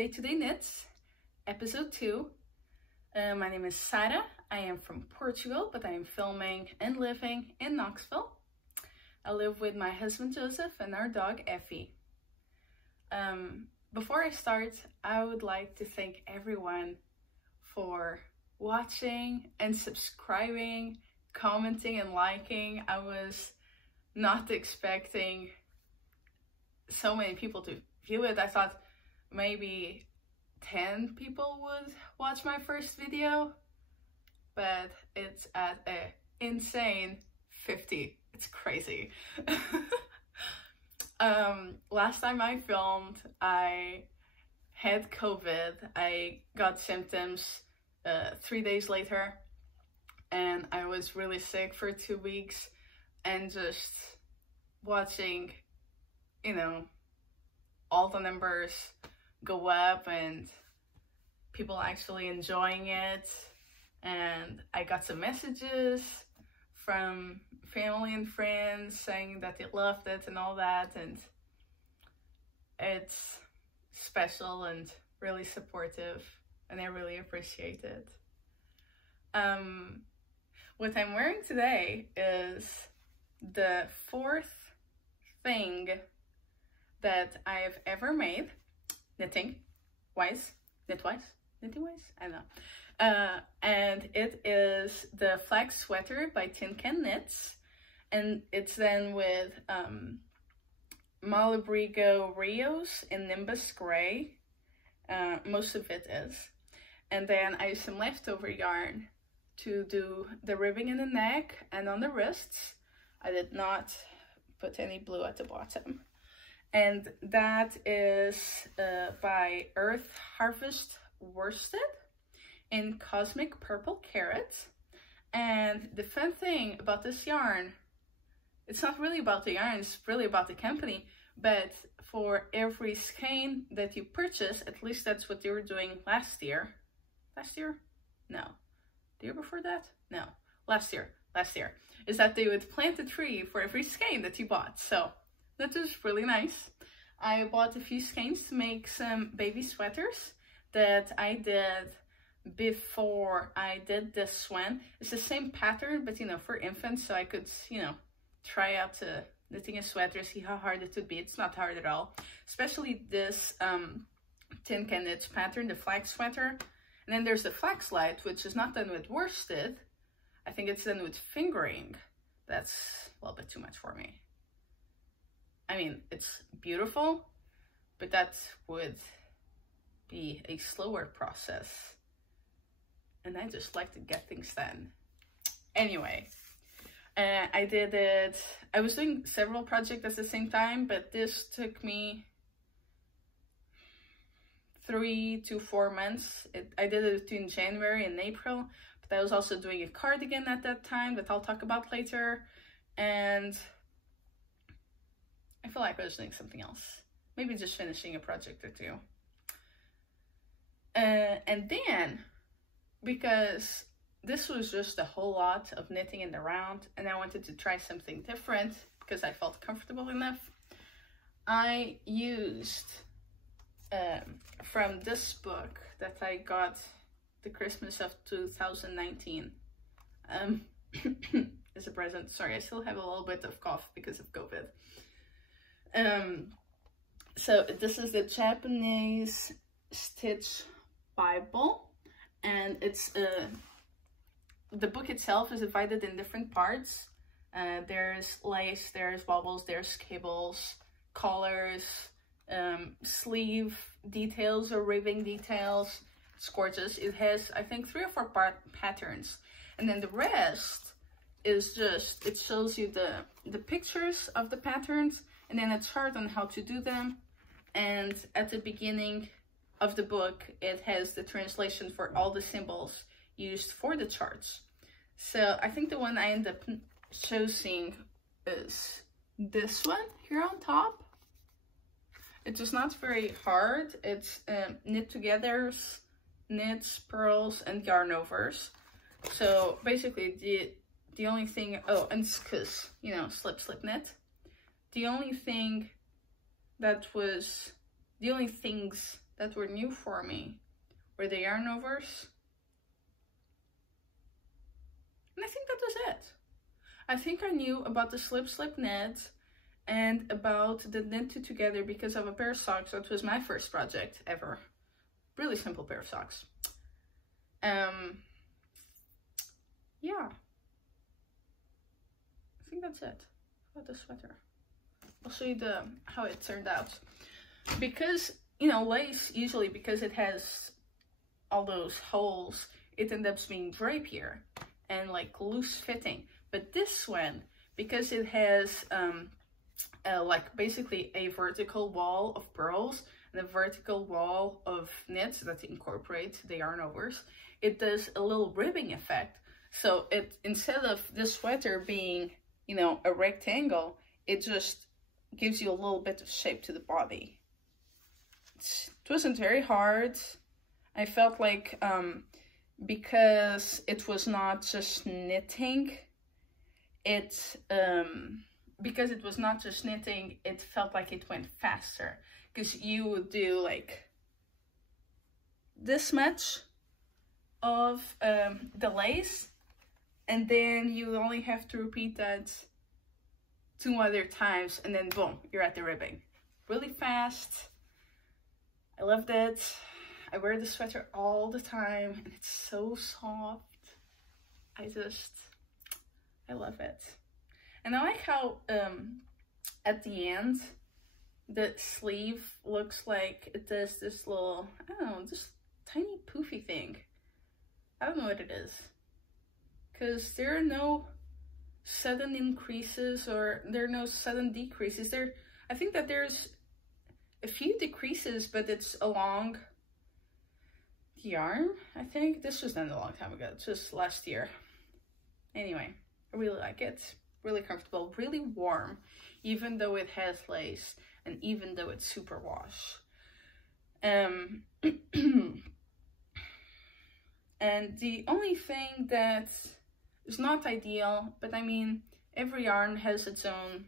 Day to Day Knits, episode 2. My name is Sarah. I am from Portugal, but I am filming and living in Knoxville. I live with my husband Joseph and our dog Effie. Before I start, I would like to thank everyone for watching and subscribing, commenting and liking. I was not expecting so many people to view it. I thought maybe 10 people would watch my first video, but it's at an insane 50. It's crazy. Last time I filmed, I had COVID. I got symptoms 3 days later, and I was really sick for 2 weeks, and just watching, you know, all the numbers go up and people actually enjoying it. And I got some messages from family and friends saying that they loved it and all that, and it's special and really supportive, and I really appreciate it. What I'm wearing today is the 4th thing that I've ever made, knitting wise, I don't know. And it is the Flax sweater by Tincan knits, and it's then with Malabrigo Rios in Nimbus Gray. Most of it is. And then I used some leftover yarn to do the ribbing in the neck and on the wrists. I did not put any blue at the bottom. And that is by Earth Harvest Worsted in Cosmic Purple Carrot. And the fun thing about this yarn, it's not really about the yarn, it's really about the company, but for every skein that you purchase, at least that's what they were doing last year. Last year? No. The year before that? No. Last year, is that they would plant a tree for every skein that you bought. So that was really nice. I bought a few skeins to make some baby sweaters that I did before I did this one. It's the same pattern, but you know, for infants, so I could, you know, try out knitting a sweater, see how hard it would be. It's not hard at all, especially this Tincan knits pattern, the Flax sweater. And then there's the Flax light, which is not done with worsted. I think it's done with fingering. That's a little bit too much for me. I mean, it's beautiful, but that would be a slower process. And I just like to get things done. Anyway, I did it. I was doing several projects at the same time, but this took me 3 to 4 months. I did it between January and April, but I was also doing a cardigan at that time that I'll talk about later. And I feel like I was doing something else. Maybe just finishing a project or two. And then, because this was just a whole lot of knitting in the round, and I wanted to try something different because I felt comfortable enough, I used from this book that I got the Christmas of 2019 as a present. Sorry, I still have a little bit of cough because of COVID. So this is the Japanese Stitch Bible, and it's the book itself is divided in different parts. There's lace, there's bobbles, there's cables, collars, sleeve details or ribbing details. It's gorgeous. It has, I think, 3 or 4 patterns, and then the rest is just, it shows you the pictures of the patterns, and then a chart on how to do them. And at the beginning of the book, it has the translation for all the symbols used for the charts. So I think the one I end up choosing is this one here on top. It is not very hard. It's knit togethers, knits, purls, and yarn overs. So basically the only thing, oh, and because, you know, slip knit. The only things that were new for me were the yarn overs. And I think that was it. I think I knew about the slip knit and about the knit two together because of a pair of socks. That was my first project ever. Really simple pair of socks. Yeah. I think that's it about the sweater. I'll show you how it turned out. Because, you know, lace, usually because it has all those holes, it ends up being drapier and like loose fitting. But this one, because it has like basically a vertical wall of purls and a vertical wall of knits that incorporate the yarn overs, it does a little ribbing effect. So it, instead of this sweater being, you know, a rectangle, it just gives you a little bit of shape to the body. It wasn't very hard. I felt like because it was not just knitting, it felt like it went faster, because you would do like this much of the lace, and then you only have to repeat that 2 other times, and then boom, you're at the ribbing. Really fast. I loved it. I wear the sweater all the time, and it's so soft. I love it. And I like how at the end, the sleeve looks like it does this little, I don't know, this tiny poofy thing. I don't know what it is. Because there are no sudden increases or there are no sudden decreases. I think that there's a few decreases, but it's along the yarn, I think. This was done a long time ago. It's just last year. Anyway, I really like it. Really comfortable, really warm, even though it has lace and even though it's superwash. And the only thing that is not ideal, but I mean, every yarn has its own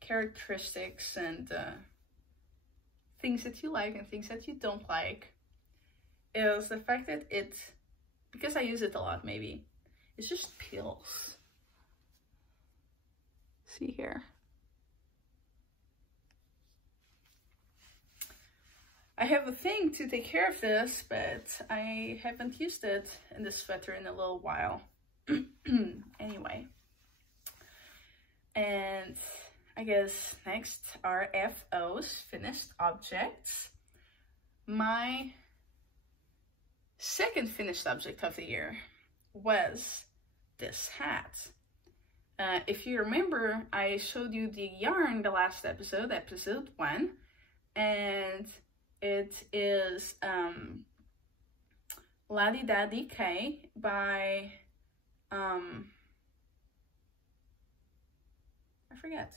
characteristics and things that you like and things that you don't like, is the fact that it, because I use it a lot maybe, it just peels. See here. I have a thing to take care of this, but I haven't used it in this sweater in a little while. Anyway. And I guess next are FOs, finished objects. My second finished object of the year was this hat. If you remember, I showed you the yarn the last episode, episode 1, and it is Ladi Daddy K by I forget.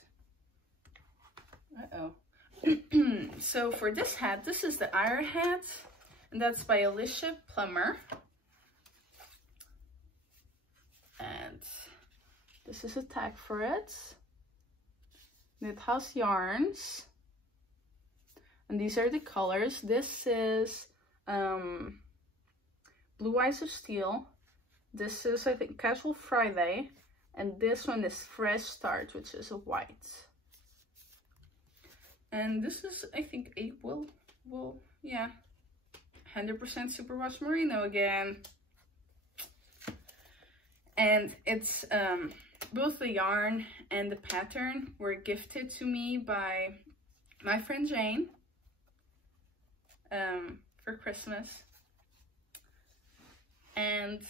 So for this hat, this is the Eyre hat, and that's by Alicia Plummer. And this is a tag for it. And it has yarns. And these are the colors. This is Blue Eyes of Steel. This is, I think, Casual Friday. And this one is Fresh Start, which is a white. And this is, I think, a yeah, 100% superwash merino again. And it's both the yarn and the pattern were gifted to me by my friend Jane for Christmas. And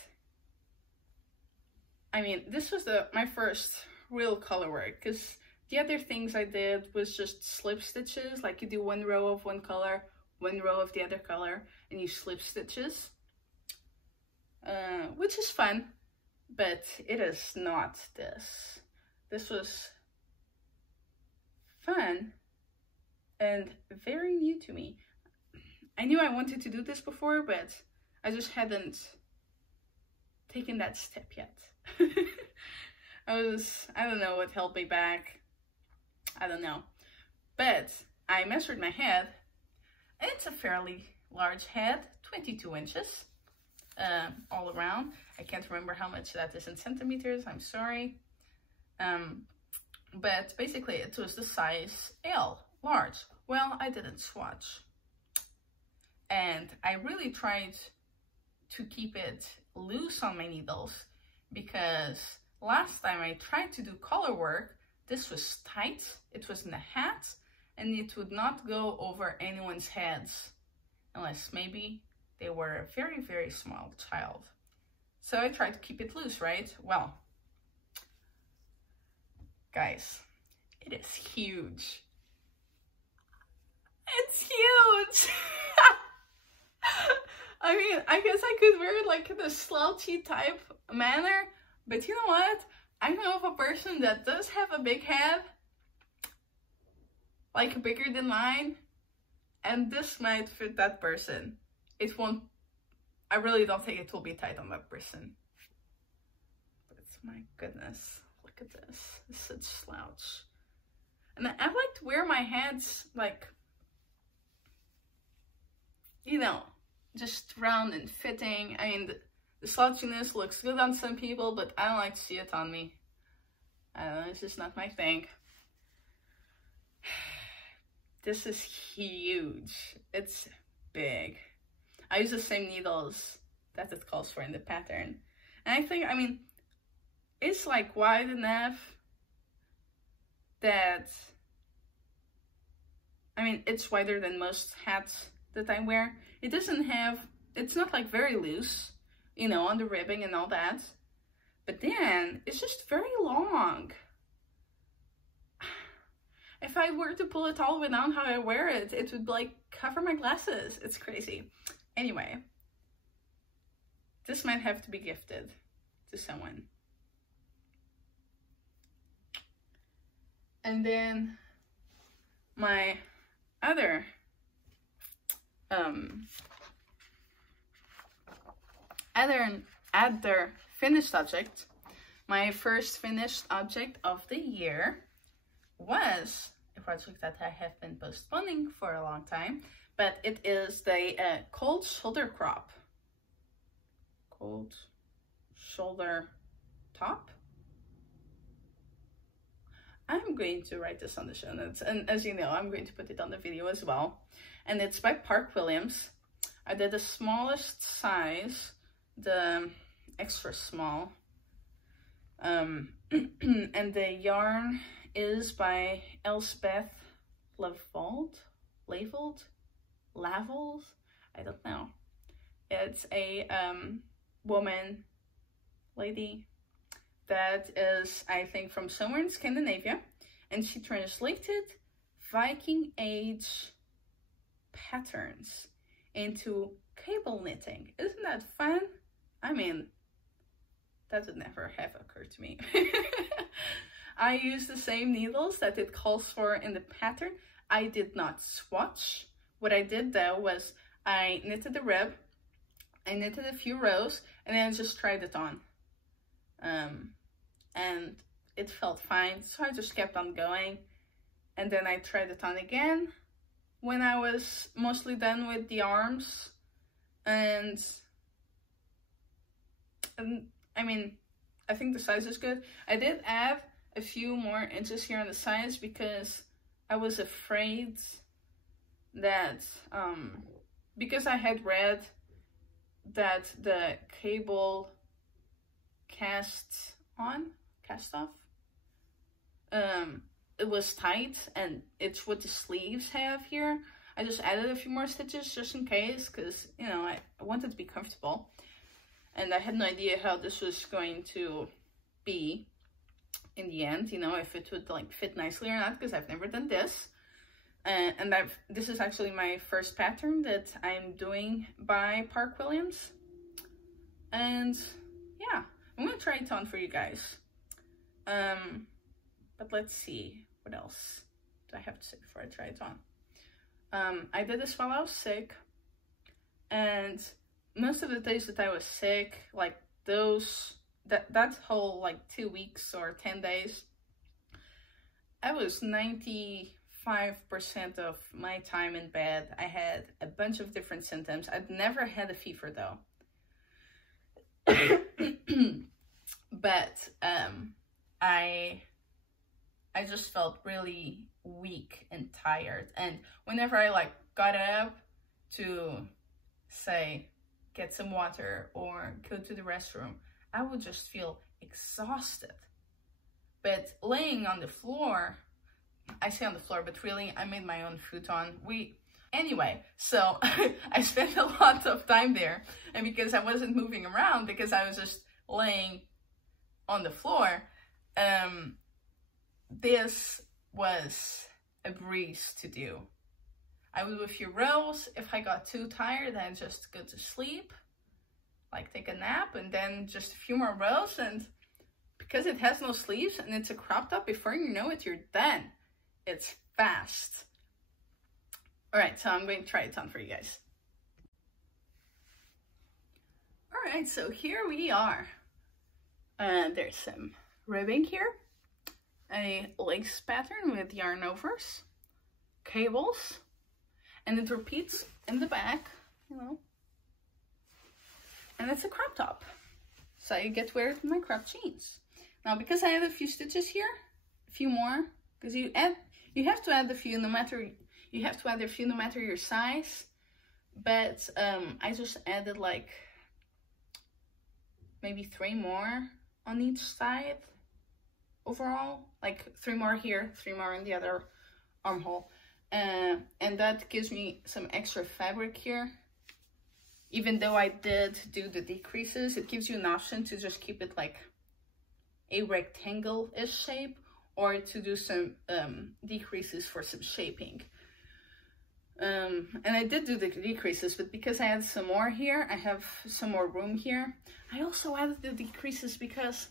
I mean, this was my first real color work, because the other things I did was just slip stitches, like you do one row of one color, one row of the other color, and you slip stitches, which is fun, but it is not this. This was fun and very new to me. I knew I wanted to do this before, but I just hadn't taken that step yet. I don't know what held me back. I don't know. But I measured my head And it's a fairly large head, 22 inches all around. I can't remember how much that is in centimeters, I'm sorry. But basically it was the size L, large. Well, I didn't swatch. And I really tried to keep it loose on my needles, because last time I tried to do color work, this was tight, it was in a hat, and it would not go over anyone's heads, unless maybe they were a very, very small child. So I tried to keep it loose, right? Well, guys, it is huge. It's huge! I mean, I guess I could wear it like in a slouchy type manner, but you know what? I know of a person that does have a big head, like bigger than mine, and this might fit that person. It won't, I really don't think it will be tight on that person. But my goodness, look at this. It's such slouch. And I like to wear my hats like, you know, just round and fitting. I mean, the slouchiness looks good on some people, but I don't like to see it on me. I don't know, it's just not my thing. This is huge. It's big. I use the same needles that it calls for in the pattern. And I think, I mean, it's like wide enough that, I mean, it's wider than most hats that I wear. It doesn't have, it's not like very loose, you know, on the ribbing and all that. But then it's just very long. If I were to pull it all the way down how I wear it, it would like cover my glasses. It's crazy. Anyway, this might have to be gifted to someone. And then my other finished object, my first finished object of the year, was a project that I have been postponing for a long time, but it is the cold shoulder crop. Cold shoulder top. I'm going to write this on the show notes, and as you know, I'm going to put it on the video as well. And it's by Park Williams. I did the smallest size, the extra small, and the yarn is by Elspeth Lavold, I don't know. It's a woman, lady, that is, I think, from somewhere in Scandinavia, and she translated Viking Age patterns into cable knitting. Isn't that fun? I mean, that would never have occurred to me. I use the same needles that it calls for in the pattern. I did not swatch. What I did though was I knitted the rib, I knitted a few rows, and then I just tried it on. And it felt fine, so I just kept on going. And then I tried it on again when I was mostly done with the arms. And I mean, I think the size is good. I did add a few more inches here on the sides because I was afraid that, because I had read that the cable cast off, it was tight, and it's what the sleeves have here. I just added a few more stitches just in case, because, you know, I wanted to be comfortable, and I had no idea how this was going to be in the end, you know, if it would like fit nicely or not, because I've never done this. And this is actually my first pattern that I'm doing by Park Williams. And yeah, I'm gonna try it on for you guys. But let's see, what else do I have to say before I try it on? I did this while I was sick, and most of the days that I was sick, like that whole like 2 weeks or 10 days, I was 95% 95% of my time in bed. I had a bunch of different symptoms. I'd never had a fever though. But I just felt really weak and tired. And whenever I like got up to say, get some water or go to the restroom, I would just feel exhausted. But laying on the floor, I say on the floor, but really I made my own futon. Anyway, so I spent a lot of time there. And because I wasn't moving around, because I was just laying on the floor, this was a breeze to do. I would do a few rows. If I got too tired, I'd just go to sleep, like take a nap, and then just a few more rows. And because it has no sleeves and it's a crop top, before you know it, you're done. It's fast. All right, so I'm going to try it on for you guys. All right, so here we are. There's some ribbing here, a lace pattern with yarn overs, cables, and it repeats in the back, you know. And it's a crop top, so you get to wear it with my crop jeans. Now, because I had a few stitches here, a few more, because you have to add a few no matter. You have to add a few no matter your size, but I just added like maybe 3 more on each side overall, like 3 more here, 3 more in the other armhole, and that gives me some extra fabric here. Even though I did do the decreases, it gives you an option to just keep it like a rectangle-ish shape, or to do some decreases for some shaping. And I did do the decreases, but because I had some more here, I have some more room here. I also added the decreases because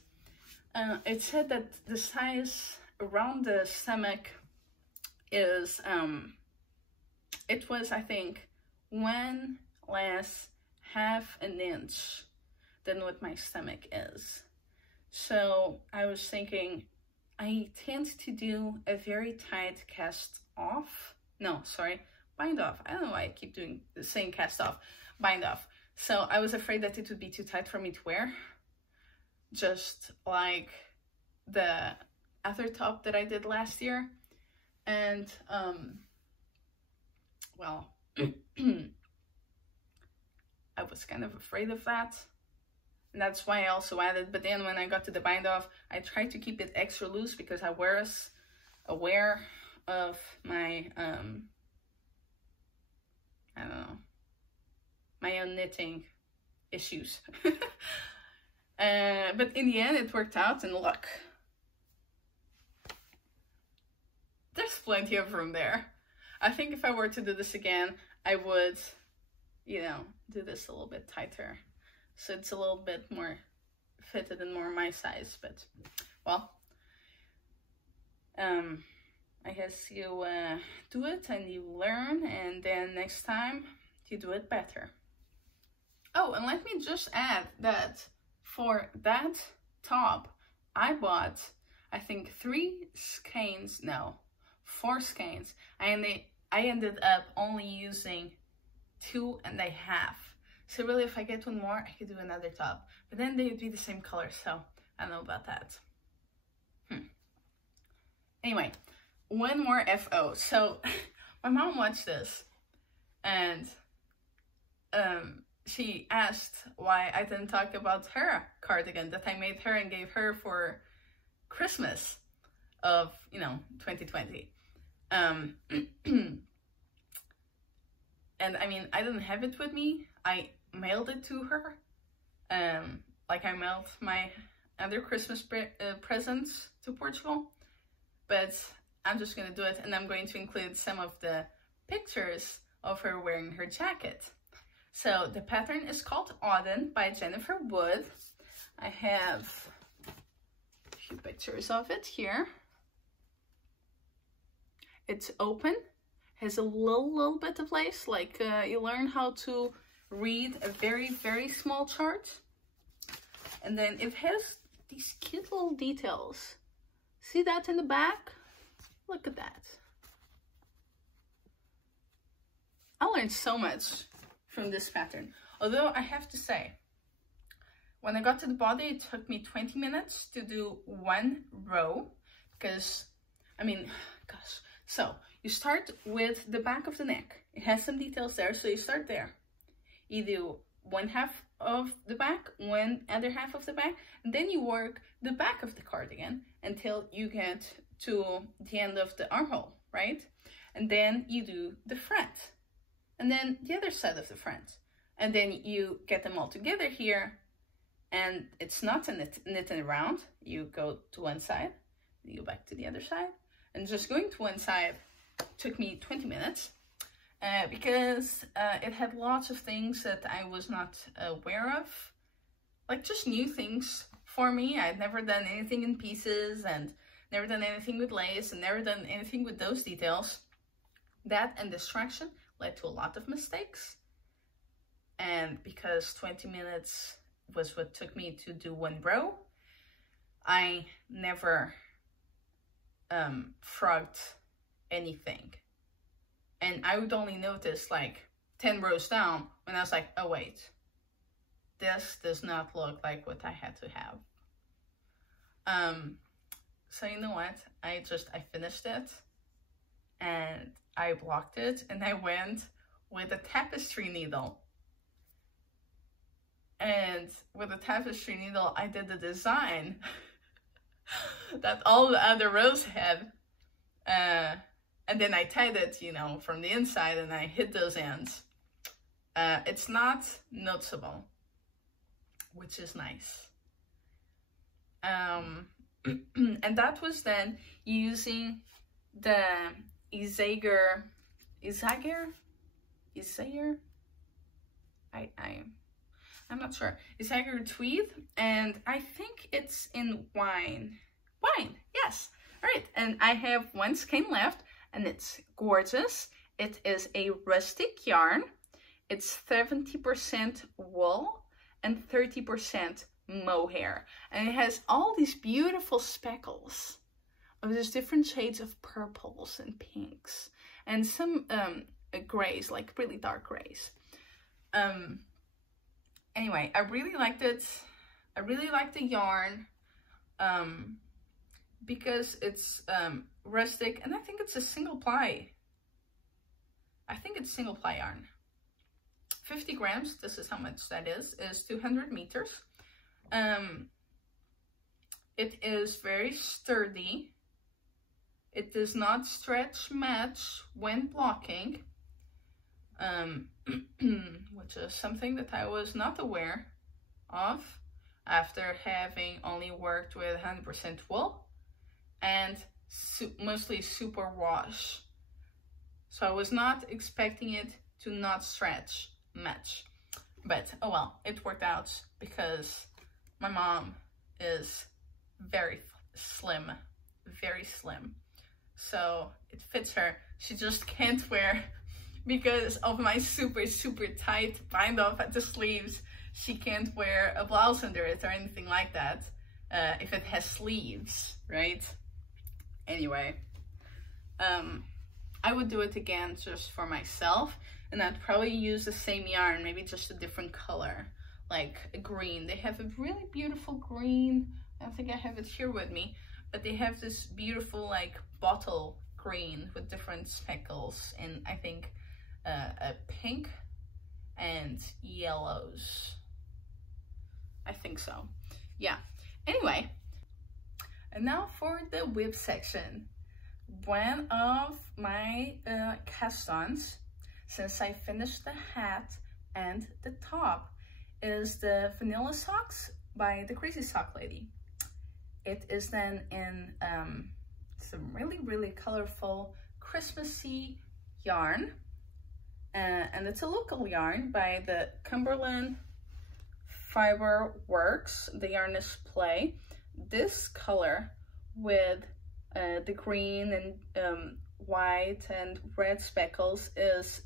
it said that the size around the stomach is, it was, I think, 1 less half an inch than what my stomach is. So I was thinking, I tend to do a very tight cast off. No, sorry. Bind off. I don't know why I keep doing the same cast off. Bind off. So I was afraid that it would be too tight for me to wear. Just like the other top that I did last year. And, well, I was kind of afraid of that. And that's why I also added. But then when I got to the bind off, I tried to keep it extra loose because I was aware of my, I don't know, my own knitting issues. But in the end, it worked out, and look, there's plenty of room there. I think if I were to do this again, I would, you know, do this a little bit tighter, so it's a little bit more fitted and more my size. But, well, I guess you do it and you learn, and then next time you do it better. Oh, and let me just add that for that top, I bought, I think 4 skeins. I ended up only using 2.5. So really, if I get 1 more, I could do another top. But then they would be the same color, so I don't know about that. Anyway. 1 more FO. So my mom watched this, and she asked why I didn't talk about her cardigan that I made her and gave her for Christmas of, you know, 2020. And I mean, I didn't have it with me. I mailed it to her. Like I mailed my other Christmas presents to Portugal. But I'm just going to do it, and I'm going to include some of the pictures of her wearing her jacket. So the pattern is called Auden by Jennifer Wood. I have a few pictures of it here. It's open, has a little bit of lace, like you learn how to read a very, very small chart. And then it has these cute little details. See that in the back? Look at that. I learned so much from this pattern. Although I have to say, when I got to the body, it took me 20 minutes to do one row, because, I mean, gosh. So you start with the back of the neck. It has some details there, so you start there. You do one half of the back, one other half of the back, and then you work the back of the cardigan until you get to the end of the armhole, right? And then you do the front, and then the other side of the front, and then you get them all together here, and it's not a knitting around. You go to one side, you go back to the other side, and just going to one side took me 20 minutes because it had lots of things that I was not aware of, like just new things for me. I'd never done anything in pieces and never done anything with lace and never done anything with those details. That and distraction led to a lot of mistakes. And because 20 minutes was what took me to do one row, I never frogged anything. And I would only notice like 10 rows down when I was like, oh wait, this does not look like what I had to have. So you know what? I finished it and I blocked it and I went with a tapestry needle. And with a tapestry needle, I did the design that all the other rows had. And then I tied it, you know, from the inside and I hid those ends. It's not noticeable, which is nice. And that was then using the Eyre, I'm not sure. Eyre tweed, and I think it's in wine. Wine, yes. All right, and I have one skein left, and it's gorgeous. It is a rustic yarn. It's 70% wool and 30% mohair, and it has all these beautiful speckles of these different shades of purples and pinks, and some grays, like really dark grays. Anyway, I really liked it. I really like the yarn because it's rustic, and I think it's a single ply. I think it's single ply yarn. 50 grams, this is how much that is 200 meters. It is very sturdy. It does not stretch much when blocking. Which is something that I was not aware of after having only worked with 100% wool and mostly superwash. So I was not expecting it to not stretch much. But oh well, it worked out because my mom is very slim, very slim. So it fits her. She just can't wear, because of my super tight bind off at the sleeves, she can't wear a blouse under it or anything like that if it has sleeves, right? Anyway, I would do it again just for myself, and I'd probably use the same yarn, maybe just a different color, like a green. They have a really beautiful green. I don't think I have it here with me, but they have this beautiful like bottle green with different speckles, and I think a pink and yellows. I think so. Yeah. Anyway, and now for the whip section. One of my cast-ons, since I finished the hat and the top, is the Vanilla Socks by the Crazy Sock Lady. It is then in some really colorful Christmassy yarn. And it's a local yarn by the Cumberland Fiber Works. The yarn is Play. This color with the green and white and red speckles is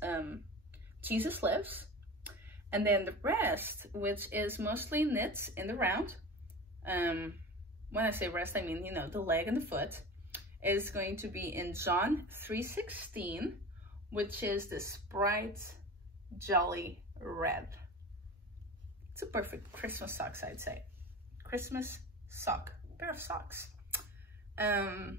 Jesus Lives. And then the rest, which is mostly knits in the round, when I say rest, I mean, you know, the leg and the foot, is going to be in John 3:16 which is this bright, jolly red. It's a perfect Christmas socks, I'd say. Christmas sock, pair of socks. I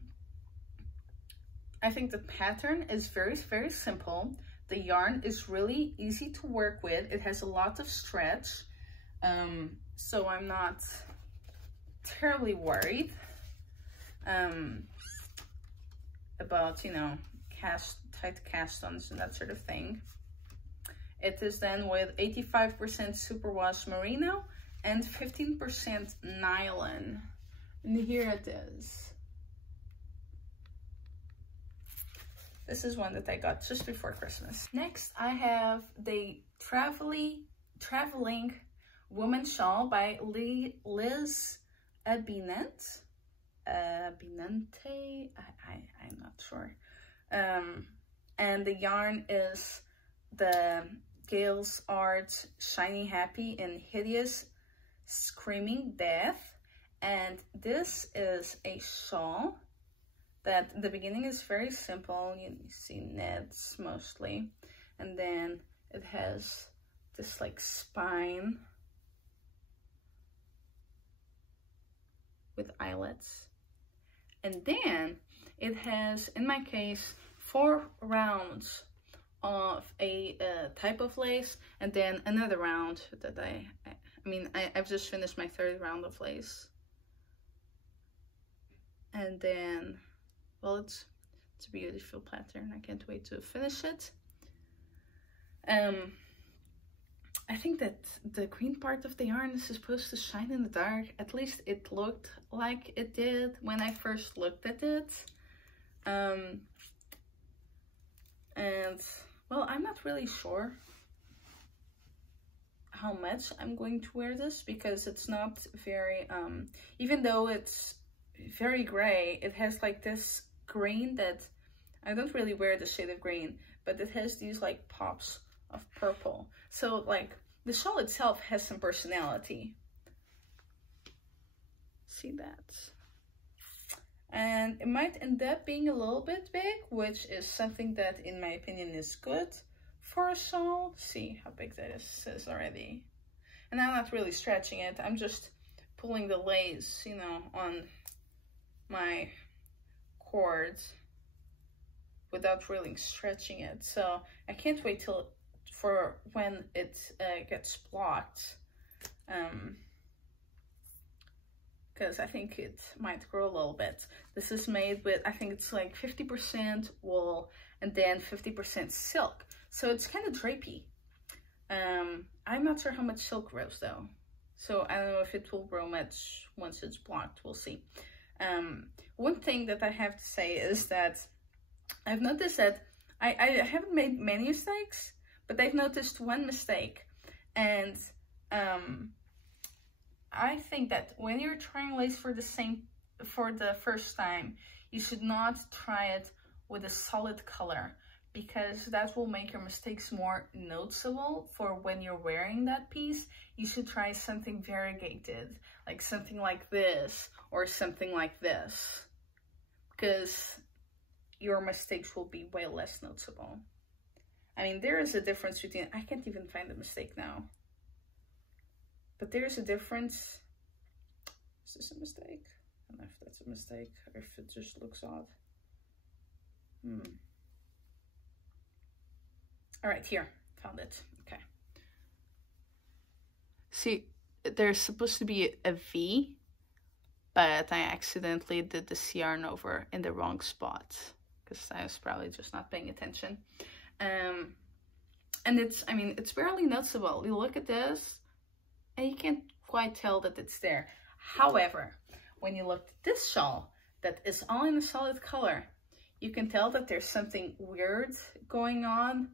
think the pattern is very, very simple. The yarn is really easy to work with. It has a lot of stretch, so I'm not terribly worried about, you know, tight cast-ons and that sort of thing. It is then with 85% superwash merino and 15% nylon. And here it is. This is one that I got just before Christmas. Next, I have the Traveling Woman Shawl by Liz Abinante. Abinante? I'm not sure. And the yarn is the Gale's Art Shiny Happy and Hideous Screaming Death. And this is a shawl that the beginning is very simple. You see knits mostly, and then it has this like spine with eyelets, and then it has, in my case, 4 rounds of a type of lace, and then another round that I've just finished my 3rd round of lace, and then, well, it's a beautiful pattern. I can't wait to finish it. I think that the green part of the yarn is supposed to shine in the dark. At least it looked like it did when I first looked at it. And, well, I'm not really sure how much I'm going to wear this, because it's not very, even though it's very gray, it has like this green that I don't really wear the shade of green, but it has these like pops of purple. So like the shawl itself has some personality. See that? And it might end up being a little bit big, which is something that in my opinion is good for a shawl. See how big that is already. And I'm not really stretching it. I'm just pulling the lace, you know, on my cords without really stretching it. So I can't wait for when it gets blocked, because I think it might grow a little bit. This is made with, I think it's like 50% wool and then 50% silk, so it's kind of drapey. I'm not sure how much silk grows though, so I don't know if it will grow much once it's blocked. We'll see. One thing that I have to say is that I've noticed that I haven't made many mistakes, but I've noticed one mistake. And I think that when you're trying lace for the first time, you should not try it with a solid color, because that will make your mistakes more noticeable for when you're wearing that piece. You should try something variegated, like something like this or something like this, because your mistakes will be way less noticeable. I mean, there is a difference between, I can't even find the mistake now, but there's a difference. Is this a mistake? I don't know if that's a mistake or if it just looks odd. All right, here, found it. Okay. See, there's supposed to be a V, but I accidentally did the yarn over in the wrong spot because I was probably just not paying attention. And it's, I mean, it's barely noticeable. You look at this and you can't quite tell that it's there. However, when you look at this shawl that is all in a solid color, you can tell that there's something weird going on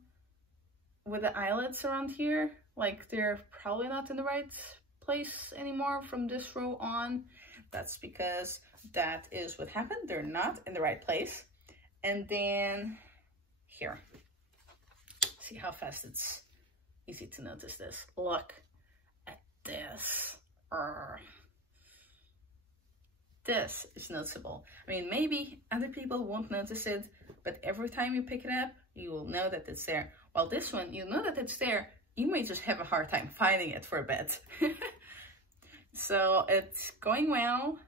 with the eyelets around here. Like, they're probably not in the right place anymore from this row on. That's because that is what happened. They're not in the right place. And then here, see how fast it's easy to notice this. Look at this. This is noticeable. I mean, maybe other people won't notice it, but every time you pick it up, you will know that it's there. While this one, you know that it's there, you may just have a hard time finding it for a bit. So it's going well.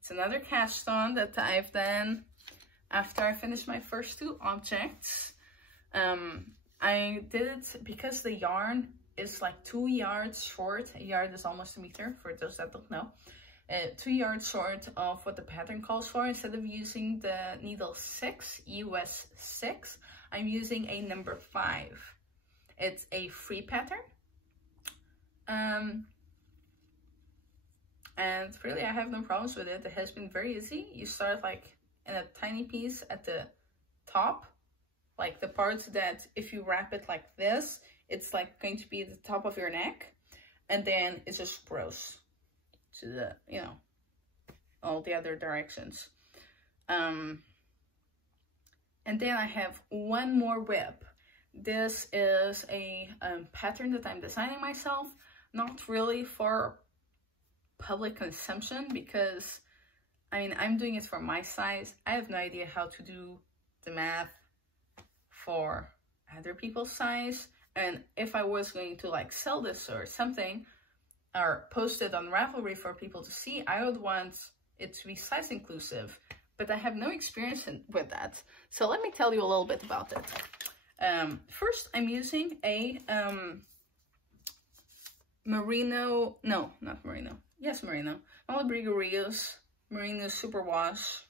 It's another cast on that I've done after I finished my first 2 objects. I did it because the yarn is like 2 yards short. A yard is almost a meter, for those that don't know. 2 yards short of what the pattern calls for. Instead of using the needle 6, US 6, I'm using a number 5. It's a free pattern. And really I have no problems with it. It has been very easy. You start like in a tiny piece at the top, like the parts that if you wrap it like this, it's like going to be the top of your neck, and then it just grows to the, you know, all the other directions. And then I have one more whip. This is a pattern that I'm designing myself, not really for public consumption, because I mean, I'm doing it for my size. I have no idea how to do the math for other people's size. And if I was going to like sell this or something, or post it on Ravelry for people to see, I would want it to be size inclusive, but I have no experience with that. So let me tell you a little bit about it. First, I'm using a merino, no, not merino, yes, merino, Rola-Brava Sweater, merino superwash,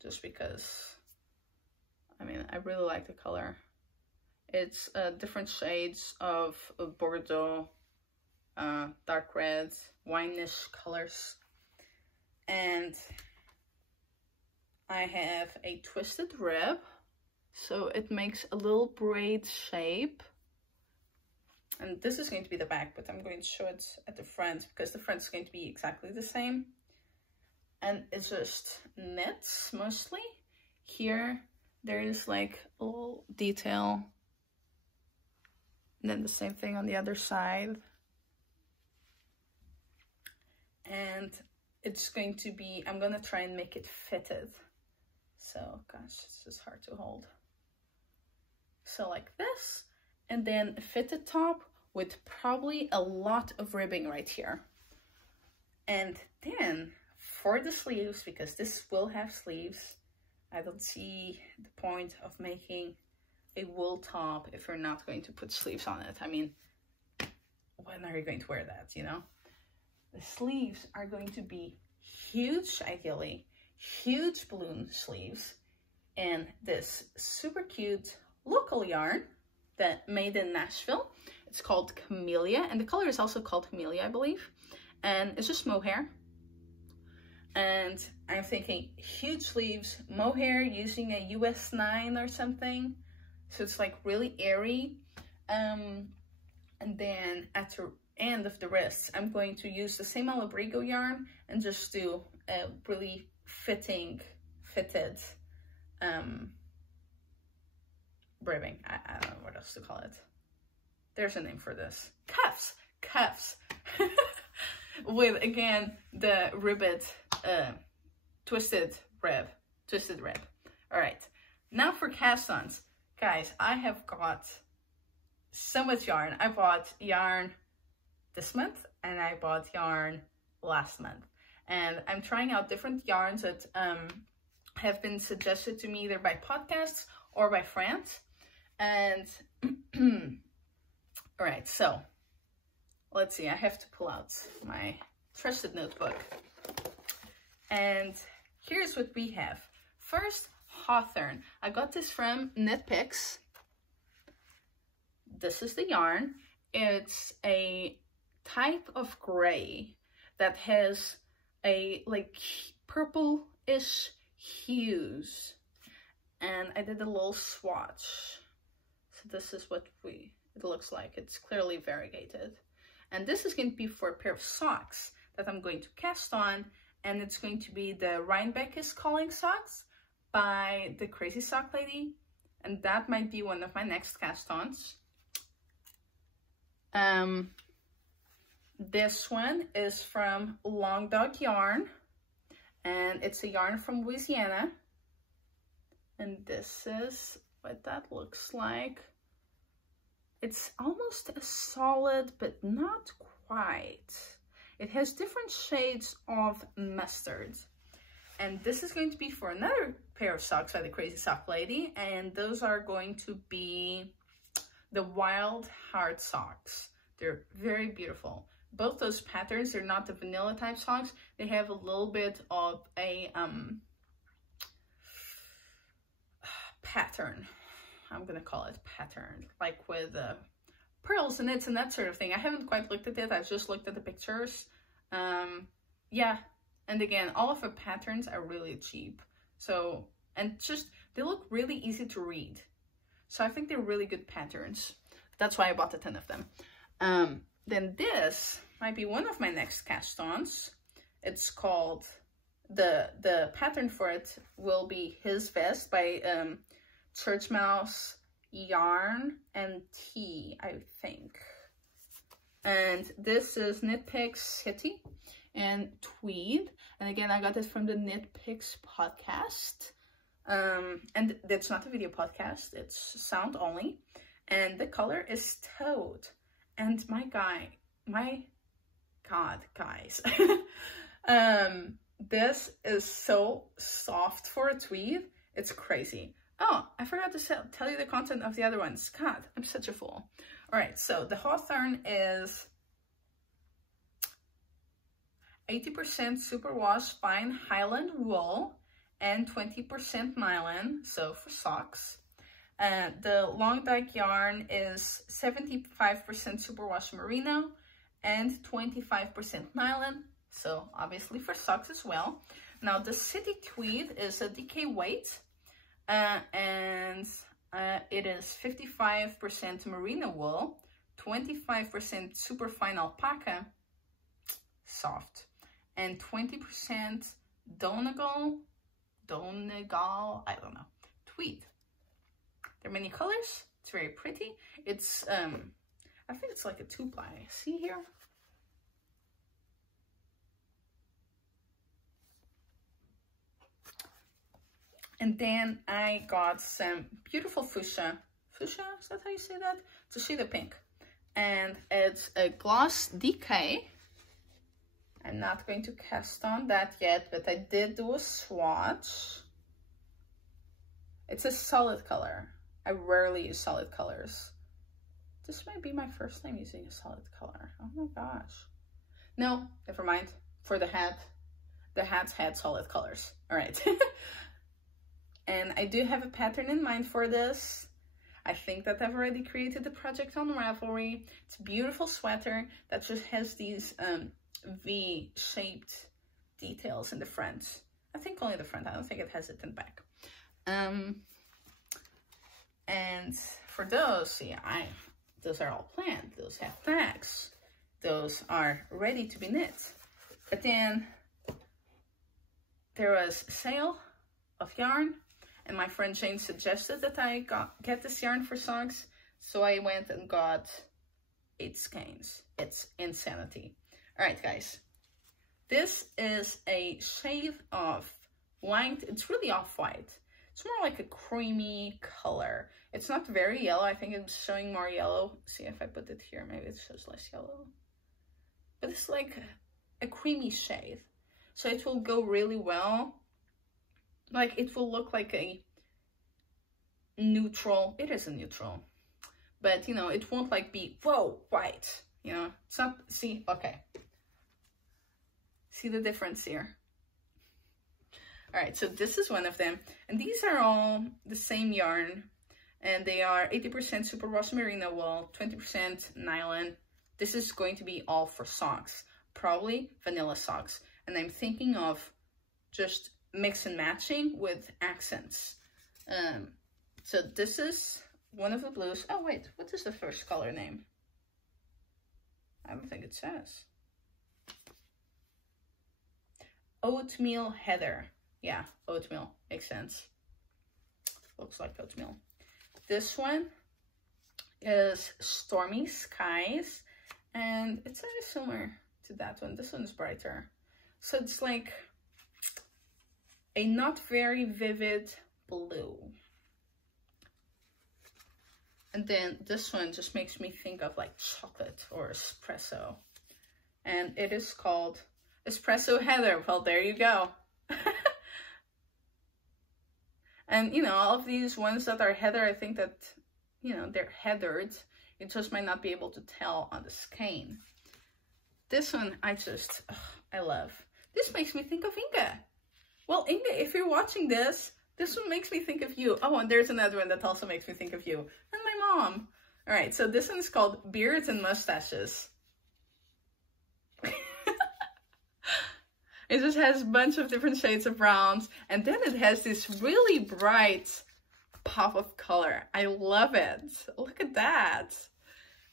just because, I mean, I really like the color. It's different shades of Bordeaux, dark red, wineish colors. And I have a twisted rib, so it makes a little braid shape. And this is going to be the back, but I'm going to show it at the front because the front is going to be exactly the same. And it's just knits mostly. Here there is like a little detail. And then the same thing on the other side. And it's going to be, I'm gonna try and make it fitted. So, gosh, it's just hard to hold. So like this, and then a fitted top with probably a lot of ribbing right here. And then for the sleeves, because this will have sleeves, I don't see the point of making a wool top if you're not going to put sleeves on it. I mean, when are you going to wear that, you know? The sleeves are going to be huge, ideally, huge balloon sleeves, and this super cute local yarn that made in Nashville. It's called Camellia, and the color is also called Camellia, I believe. And it's just mohair. And I'm thinking huge sleeves, mohair, using a US 9 or something. So it's like really airy. And then at the end of the wrists, I'm going to use the same Rola-Brava yarn and just do a really fitted ribbing. I don't know what else to call it. There's a name for this. Cuffs. With, again, the ribbed, twisted rib. All right, now for cast-ons. Guys, I have got so much yarn. I bought yarn this month and I bought yarn last month. And I'm trying out different yarns that have been suggested to me either by podcasts or by friends. And all right, so let's see, I have to pull out my trusted notebook. And here's what we have. First, Hawthorne. I got this from Knit Picks. This is the yarn. It's a type of gray that has a like purple-ish hues. And I did a little swatch. So this is what it looks like. It's clearly variegated. And this is going to be for a pair of socks that I'm going to cast on. And it's going to be the Rhinebeck is Calling socks by the Crazy Sock Lady. And that might be one of my next cast-ons. This one is from Long Dog Yarn. And it's a yarn from Louisiana. And this is what that looks like. It's almost a solid, but not quite. It has different shades of mustard. And this is going to be for another pair of socks by the Crazy Sock Lady. And those are going to be the Wild Heart socks. They're very beautiful. Both those patterns, they're not the vanilla type socks. They have a little bit of a pattern. I'm gonna call it pattern, like with pearls and knits and that sort of thing. I haven't quite looked at it. I've just looked at the pictures. Yeah, and again, all of the patterns are really cheap. So, and just, they look really easy to read. So I think they're really good patterns. That's why I bought a ton of them. Then this might be one of my next cast-ons. It's called, the pattern for it will be His Vest by Churchmouse Yarn and Tea, I think. And this is Knit Picks City and Tweed. And again, I got this from the Knit Picks podcast. And it's not a video podcast, it's sound only. And the color is Toad. And my God, guys. This is so soft for a tweed. It's crazy. Oh, I forgot to tell you the content of the other ones. God, I'm such a fool. All right, so the Hawthorn is 80% superwash fine Highland wool and 20% nylon, so for socks. The long dyke yarn is 75% superwash merino and 25% nylon, so obviously for socks as well. Now the City Tweed is a DK weight, and it is 55% merino wool, 25% super fine alpaca, soft, and 20% Donegal, I don't know, tweed. There are many colors. It's very pretty. It's, I think it's like a 2-ply. See here? And then I got some beautiful fuchsia. Fuchsia, is that how you say that? It's a shade of pink. And it's a gloss DK. I'm not going to cast on that yet, but I did do a swatch. It's a solid color. I rarely use solid colors. This might be my first time using a solid color. Oh my gosh. No, never mind. For the hat had solid colors. All right. And I do have a pattern in mind for this. I think that I've already created the project on Ravelry. It's a beautiful sweater that just has these V-shaped details in the front. I think only the front. I don't think it has it in the back. And for those, yeah, those are all planned. Those have tags. Those are ready to be knit. But then there was a sale of yarn, and my friend Jane suggested that I get this yarn for socks. So I went and got 8 skeins. It's insanity. All right, guys. This is a shade of white. It's really off-white. It's more like a creamy color. It's not very yellow. I think it's showing more yellow. See if I put it here, maybe it shows less yellow. But it's like a creamy shade. So it will go really well. Like it will look like a neutral. It is a neutral. But you know, it won't like be, whoa, white. You know, it's not, see, okay. See the difference here? All right, so this is one of them. And these are all the same yarn. And they are 80% superwash merino wool, 20% nylon. This is going to be all for socks, probably vanilla socks. And I'm thinking of just mix and matching with accents. So this is one of the blues. Oh wait, what is the first color name? I don't think it says. Oatmeal Heather. Yeah, oatmeal, makes sense. Looks like oatmeal. This one is Stormy Skies, and it's very similar to that one. This one's brighter. So it's like a not very vivid blue. And then this one just makes me think of like chocolate or espresso. And it is called Espresso Heather. Well, there you go. And, you know, all of these ones that are heather, I think that, you know, they're heathered. You just might not be able to tell on the skein. This one, I love. This makes me think of Inge. Well, Inge, if you're watching this one makes me think of you. Oh, and there's another one that also makes me think of you. And my mom. All right, so this one is called Beards and Mustaches. It just has a bunch of different shades of browns. And then it has this really bright pop of color. I love it. Look at that.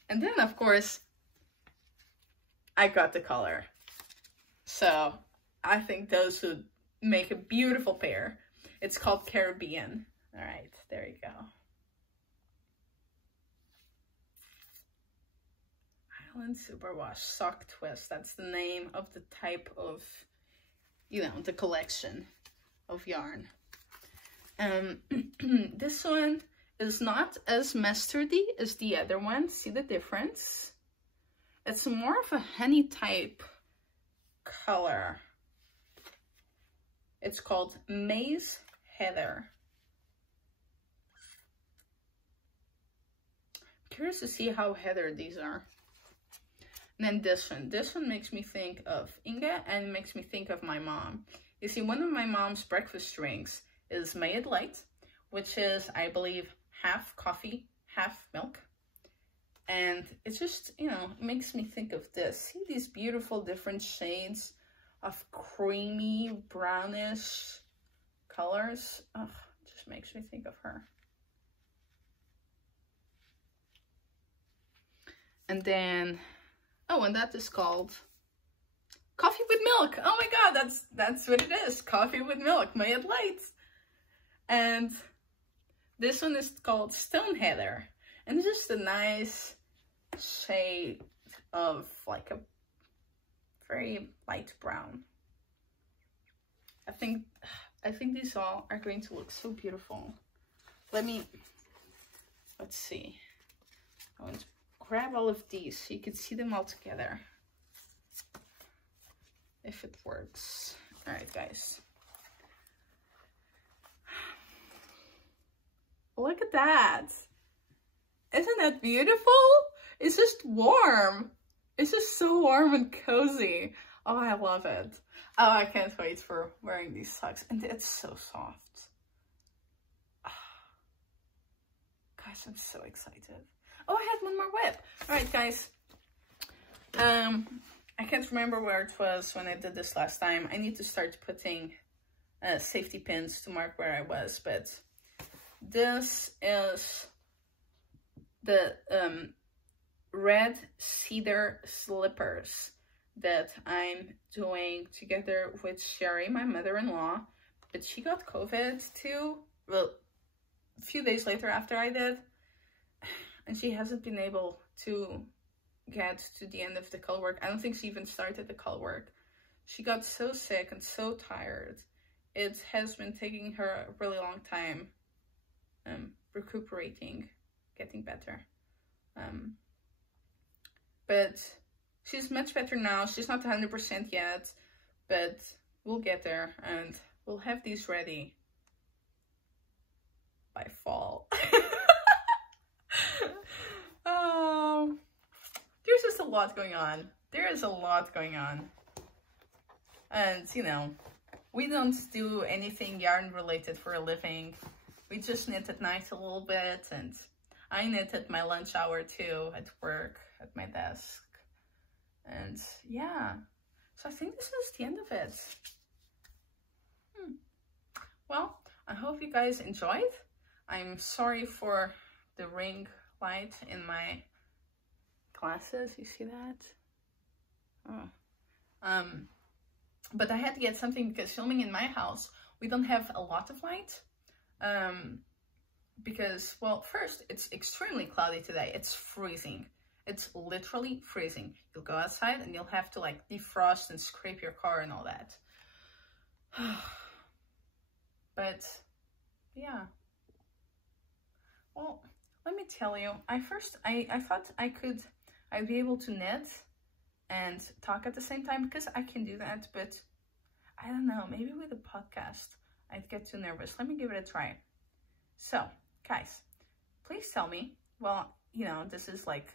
And then, of course, I got the color. So I think those would make a beautiful pair. It's called Caribbean. All right, there you go. Island Superwash Sock Twist. That's the name of the type of, you know, the collection of yarn. This one is not as mustardy as the other one. See the difference? It's more of a honey type color. It's called Maize Heather. I'm curious to see how heather these are. And then this one makes me think of Inge and makes me think of my mom. You see, one of my mom's breakfast drinks is May It Light, which is, I believe, half coffee, half milk. And it just, you know, makes me think of this. See these beautiful different shades of creamy, brownish colors? Oh, it just makes me think of her. And then, oh, and that is called Coffee with Milk. Oh my God, that's what it is. Coffee with Milk, May It Light. And this one is called Stone Heather. And it's just a nice shade of like a very light brown. I think these all are going to look so beautiful. Let's see. I want to grab all of these so you can see them all together. If it works. All right, guys. Look at that. Isn't that beautiful? It's just warm. It's just so warm and cozy. Oh, I love it. Oh, I can't wait for wearing these socks. And it's so soft. Oh. Guys, I'm so excited. Oh, I had one more whip. All right, guys. I can't remember where it was when I did this last time. I need to start putting safety pins to mark where I was. But this is the red Cedar slippers that I'm doing together with Sherry, my mother-in-law. But she got COVID too, well, a few days later after I did. And she hasn't been able to get to the end of the color work. I don't think she even started the color work. She got so sick and so tired. It has been taking her a really long time recuperating, getting better. But she's much better now. She's not 100% yet, but we'll get there and we'll have these ready by fall. Oh, there's just a lot going on. There is a lot going on. And, you know, we don't do anything yarn related for a living. We just knit at night a little bit, and I knit at my lunch hour too, at work, at my desk. And yeah, so I think this is the end of it. Well, I hope you guys enjoyed. I'm sorry for the ring light in my glasses. You see that? Oh. But I had to get something because filming in my house, we don't have a lot of light. Because, well, first, it's extremely cloudy today. It's freezing. It's literally freezing. You'll go outside and you'll have to like defrost and scrape your car and all that. But yeah, well, let me tell you, I thought I'd be able to knit and talk at the same time, because I can do that, but I don't know, maybe with a podcast I'd get too nervous. Let me give it a try. So guys, please tell me, well, you know, this is like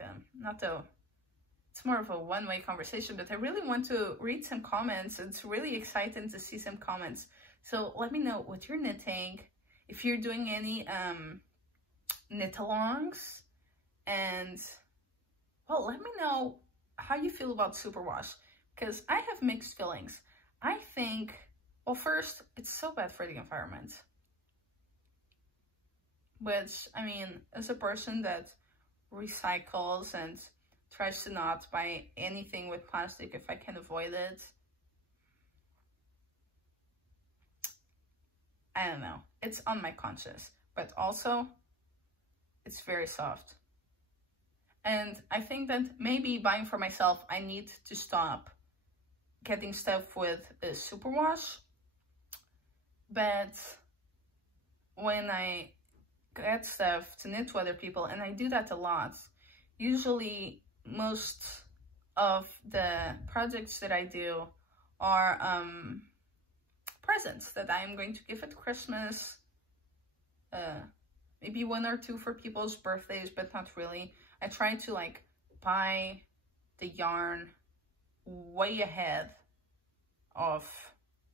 it's more of a one-way conversation, but I really want to read some comments. It's really exciting to see some comments. So let me know what you're knitting, if you're doing any knit-alongs, and well, let me know how you feel about superwash, because I have mixed feelings. I think, well, first, it's so bad for the environment. Which, I mean, as a person that recycles and tries to not buy anything with plastic if I can avoid it, I don't know, it's on my conscience, but also it's very soft. And I think that maybe buying for myself, I need to stop getting stuff with a superwash. But when I get stuff to knit to other people, and I do that a lot, usually most of the projects that I do are presents that I am going to give at Christmas, maybe 1 or 2 for people's birthdays, but not really. I try to like buy the yarn way ahead of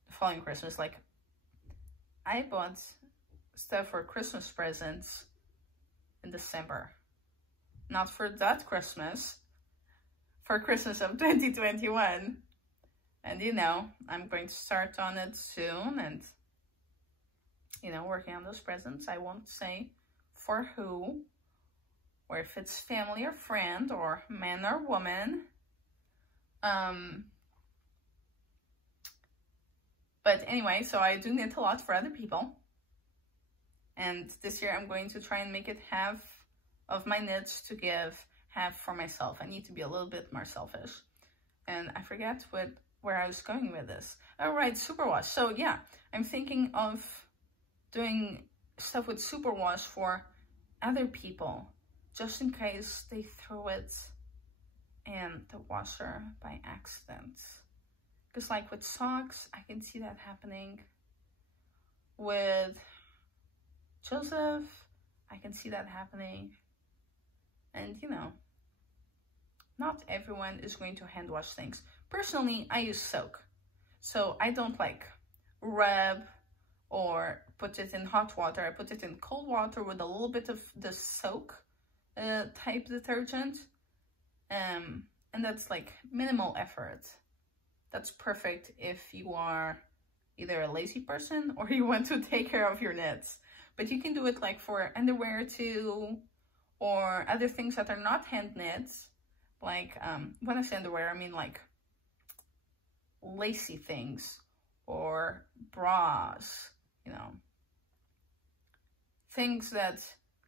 the following Christmas. Like, I bought stuff for Christmas presents in December. Not for that Christmas, for Christmas of 2021. And you know, I'm going to start on it soon, and you know, working on those presents. I won't say for who, or if it's family or friend, or man or woman. But anyway, so I do knit a lot for other people. And this year I'm going to try and make it half of my knits to give, half for myself. I need to be a little bit more selfish. And I forget where I was going with this. All right, superwash. So yeah, I'm thinking of doing stuff with superwash for other people, just in case they throw it in the washer by accident. Because like with socks, I can see that happening. With Joseph, I can see that happening. And you know, not everyone is going to hand wash things. Personally, I use soak. So I don't like rub or put it in hot water. I put it in cold water with a little bit of the soak type detergent. And that's like minimal effort. That's perfect if you are either a lazy person or you want to take care of your knits. But you can do it like for underwear too, or other things that are not hand knits. Like, when I say underwear, I mean like lacy things or bras, you know. Things that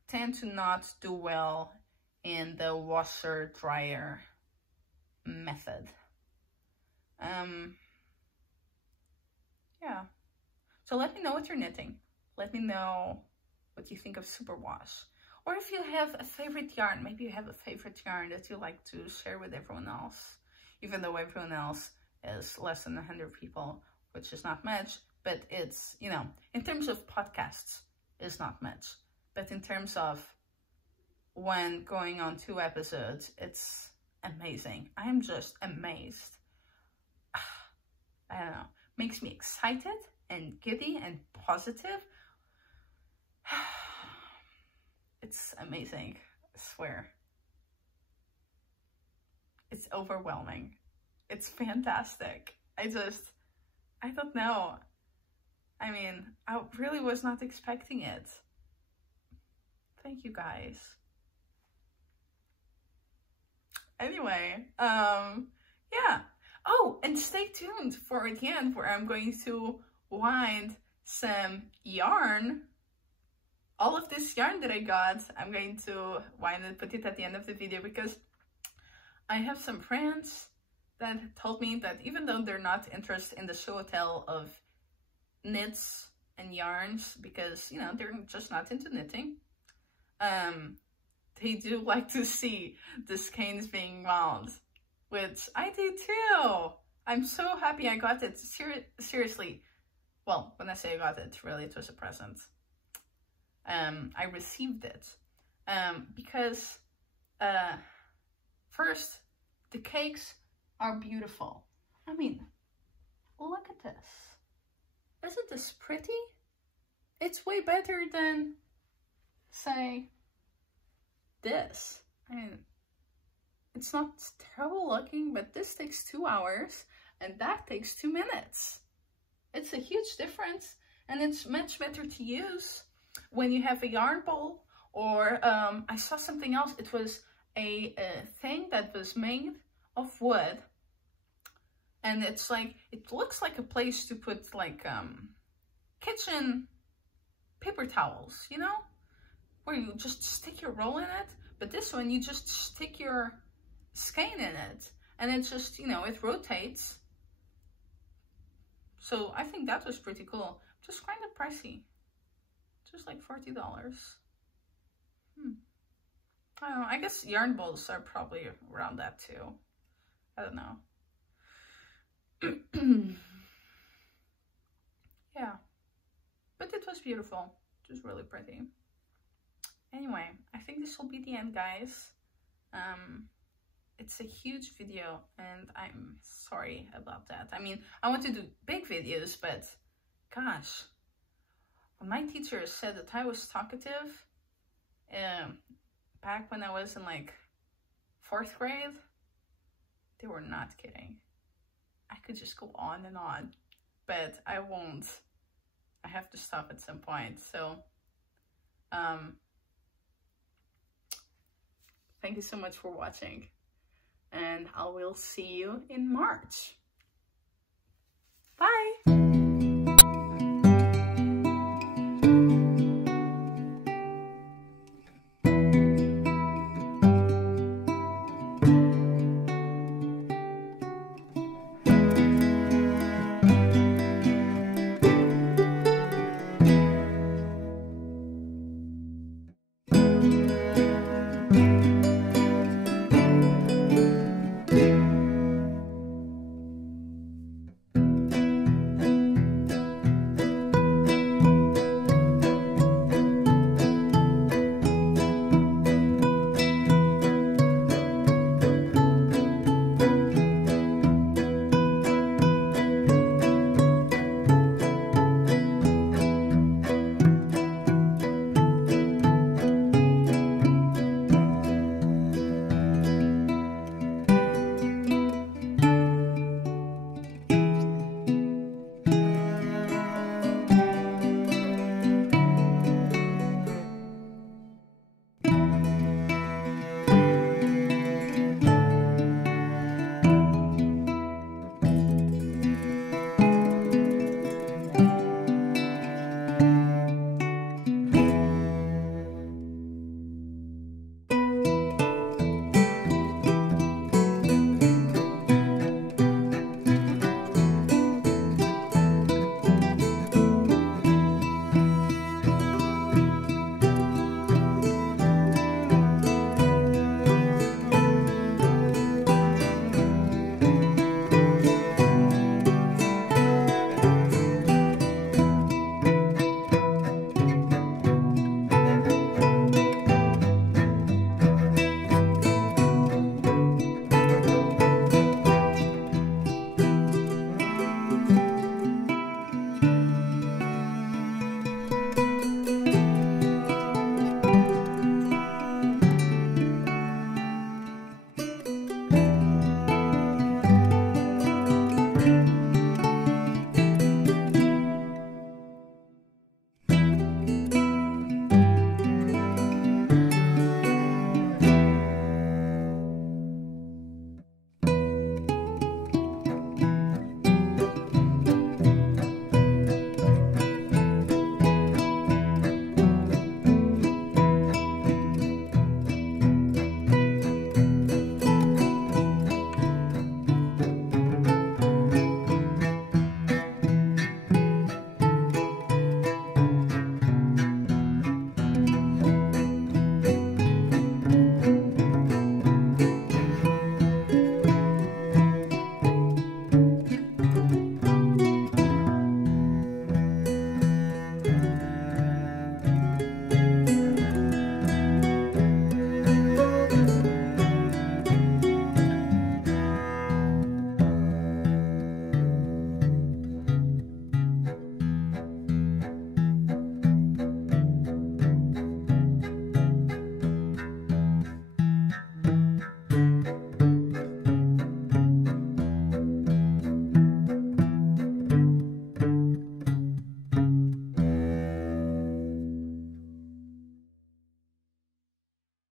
tend to not do well in the washer dryer method. Yeah. So let me know what you're knitting. Let me know what you think of superwash. Or if you have a favorite yarn, maybe you have a favorite yarn that you like to share with everyone else. Even though everyone else is less than 100 people, which is not much. But it's, you know, in terms of podcasts, it's not much. But in terms of when going on 2 episodes, it's amazing. I am just amazed. I don't know. Makes me excited and giddy and positive. It's amazing, I swear. It's overwhelming. It's fantastic. I don't know. I mean, I really was not expecting it. Thank you guys. Anyway, yeah. Oh, and stay tuned for the end where I'm going to wind some yarn. All of this yarn that I got, I'm going to wind and put it at the end of the video, because I have some friends that told me that even though they're not interested in the show and tell of knits and yarns, because, you know, they're just not into knitting, they do like to see the skeins being wound, which I do too. I'm so happy I got it. Seriously. Well, when I say I got it, really it was a present. I received it because first, the cakes are beautiful. I mean, look at this. Isn't this pretty? It's way better than, say, this. I mean, it's not terrible looking, but this takes 2 hours and that takes 2 minutes. It's a huge difference, and it's much better to use when you have a yarn bowl, or I saw something else. It was a thing that was made of wood, and it's like, it looks like a place to put like kitchen paper towels, you know, where you just stick your roll in it. But this one, you just stick your skein in it, and it just, you know, it rotates. So I think that was pretty cool. Just kind of pricey. Just like $40. I don't know. I guess yarn bowls are probably around that too. I don't know. Yeah. But it was beautiful. It was really pretty. Anyway, I think this will be the end, guys. It's a huge video and I'm sorry about that. I mean, I want to do big videos, but gosh, when my teacher said that I was talkative back when I was in like 4th grade, they were not kidding. I could just go on and on, but I won't. I have to stop at some point. So thank you so much for watching, and I will see you in March.